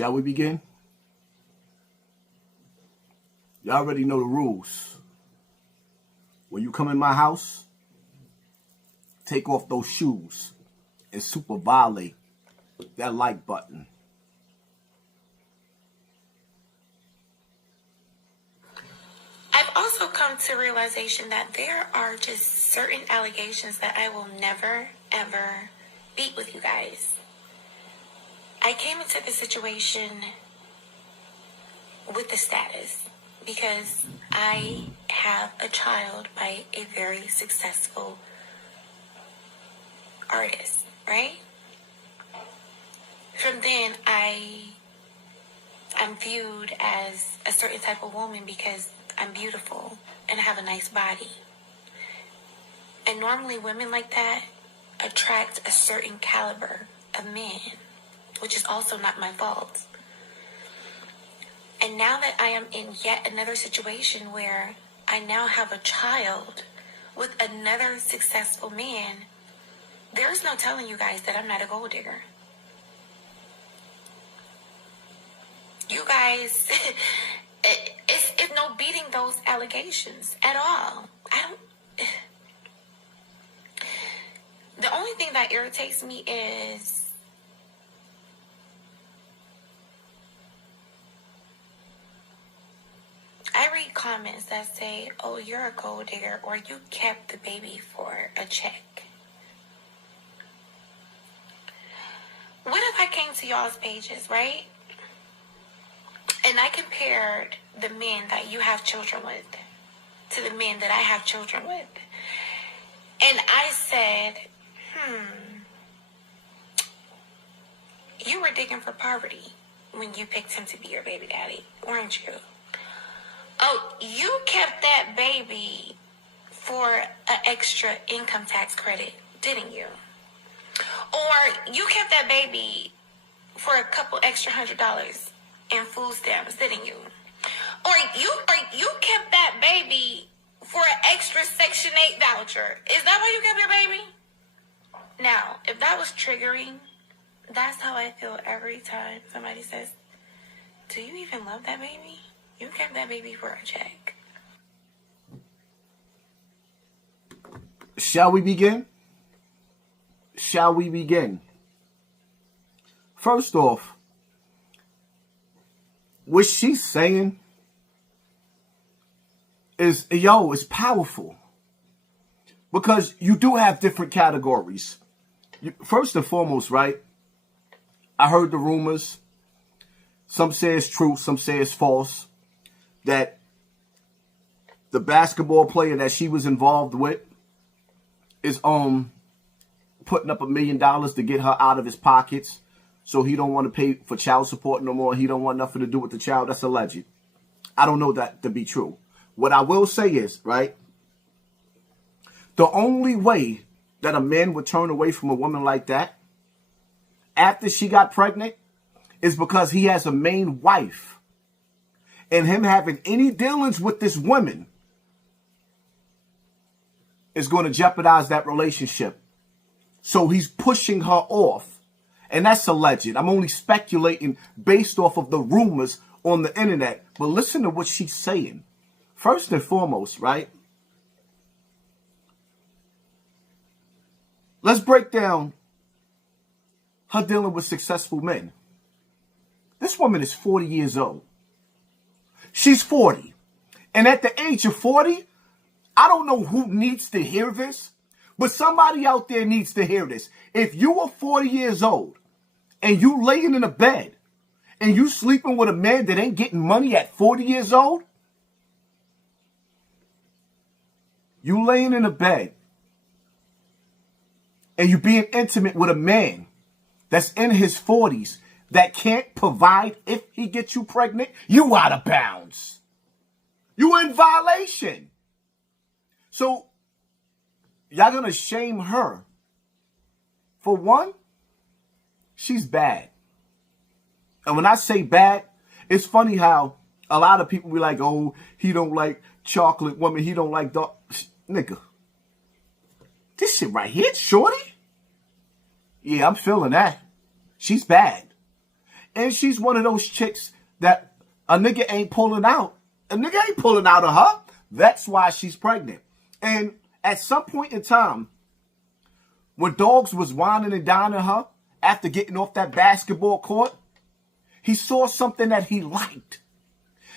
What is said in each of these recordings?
Shall we begin? You already know the rules. When you come in my house, take off those shoes and super violate that like button. I've also come to realization that there are just certain allegations that I will never, ever beat with you guys. I came into the situation with the status because I have a child by a very successful artist, right? From then, I'm viewed as a certain type of woman because I'm beautiful and have a nice body. And normally women like that attract a certain caliber of men, which is also not my fault. And now that I am in yet another situation where I now have a child with another successful man, there's no telling you guys that I'm not a gold digger. You guys, it's no beating those allegations at all. The only thing that irritates me is I read comments that say, oh, you're a gold digger, or you kept the baby for a check. What if I came to y'all's pages, right? And I compared the men that you have children with to the men that I have children with. And I said, you were digging for poverty when you picked him to be your baby daddy, weren't you? Oh, you kept that baby for an extra income tax credit, didn't you? Or you kept that baby for a couple extra $100 in food stamps, didn't you? Or you kept that baby for an extra Section 8 voucher. Is that why you kept your baby? Now, if that was triggering, that's how I feel every time somebody says, do you even love that baby? You kept that baby for a check. Shall we begin? Shall we begin? First off, what she's saying is powerful. Because you do have different categories. First and foremost, right? I heard the rumors. Some say it's true, some say it's false. That the basketball player that she was involved with is putting up $1 million to get her out of his pockets. So he don't want to pay for child support no more. He don't want nothing to do with the child. That's alleged. I don't know that to be true. What I will say is, right, the only way that a man would turn away from a woman like that after she got pregnant is because he has a main wife. And him having any dealings with this woman is going to jeopardize that relationship. So he's pushing her off. And that's alleged. I'm only speculating based off of the rumors on the internet. But listen to what she's saying. First and foremost, right? Let's break down her dealing with successful men. This woman is 40 years old. She's 40. And at the age of 40, I don't know who needs to hear this, but somebody out there needs to hear this. If you are 40 years old and you laying in a bed and you sleeping with a man that ain't getting money at 40 years old, you laying in a bed and you being intimate with a man that's in his 40s that can't provide if he gets you pregnant, you out of bounds. You in violation. So y'all gonna shame her. For one, she's bad. And when I say bad, it's funny how a lot of people be like, oh, he don't like chocolate women. He don't like dark. Nigga, this shit right here, shorty. Yeah, I'm feeling that. She's bad. And she's one of those chicks that a nigga ain't pulling out. A nigga ain't pulling out of her. That's why she's pregnant. And at some point in time, when Dogs was whining and dining her after getting off that basketball court, he saw something that he liked.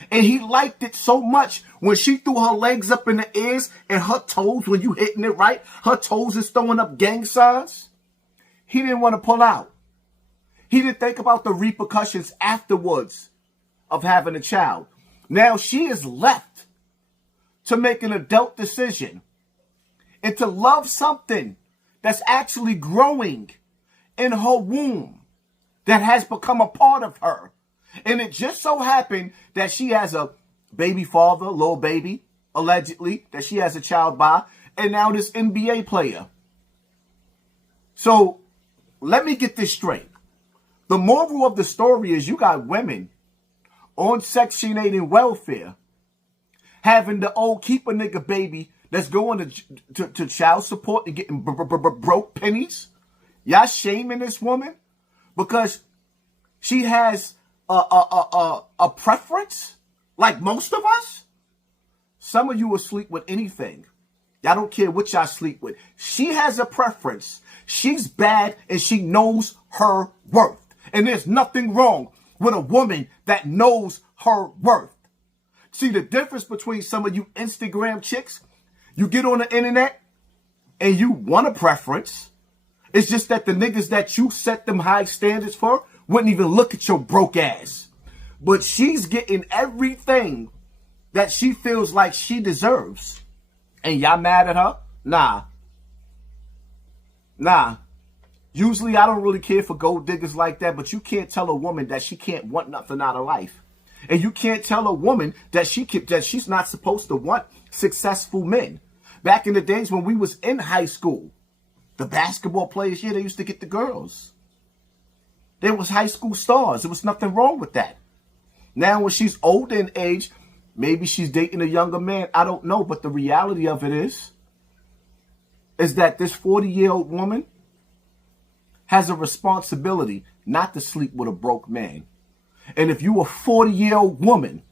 And he liked it so much when she threw her legs up in the ears and her toes, when you hitting it right, her toes is throwing up gang signs. He didn't want to pull out. He didn't think about the repercussions afterwards of having a child. Now she is left to make an adult decision and to love something that's actually growing in her womb that has become a part of her. And it just so happened that she has a baby father, little baby, allegedly, that she has a child by, and now this NBA player. So let me get this straight. The moral of the story is you got women on Section 8 and welfare having the old keep a nigga baby that's going to child support and getting broke pennies. Y'all shaming this woman because she has a preference like most of us. Some of you will sleep with anything. Y'all don't care what y'all sleep with. She has a preference. She's bad and she knows her worth. And there's nothing wrong with a woman that knows her worth. See the difference between some of you Instagram chicks? You get on the internet and you want a preference. It's just that the niggas that you set them high standards for wouldn't even look at your broke ass. But she's getting everything that she feels like she deserves. And y'all mad at her? Nah. Usually I don't really care for gold diggers like that, but you can't tell a woman that she can't want nothing out of life. And you can't tell a woman that she's not supposed to want successful men. Back in the days when we was in high school, the basketball players, they used to get the girls. They was high school stars. There was nothing wrong with that. Now when she's older in age, maybe she's dating a younger man. I don't know. But the reality of it is that this 40-year-old woman has a responsibility not to sleep with a broke man. And if you a 40-year-old woman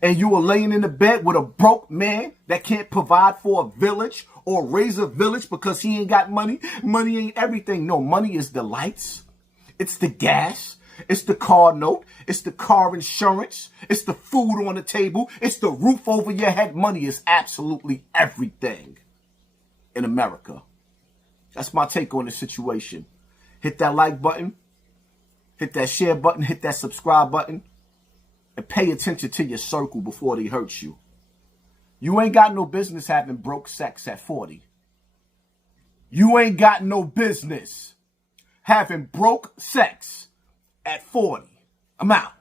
and you are laying in the bed with a broke man that can't provide for a village or raise a village because he ain't got money, money ain't everything. No, money is the lights. It's the gas. It's the car note. It's the car insurance. It's the food on the table. It's the roof over your head. Money is absolutely everything in America. That's my take on the situation. Hit that like button. Hit that share button. Hit that subscribe button. And pay attention to your circle before they hurt you. You ain't got no business having broke sex at 40. You ain't got no business having broke sex at 40. I'm out.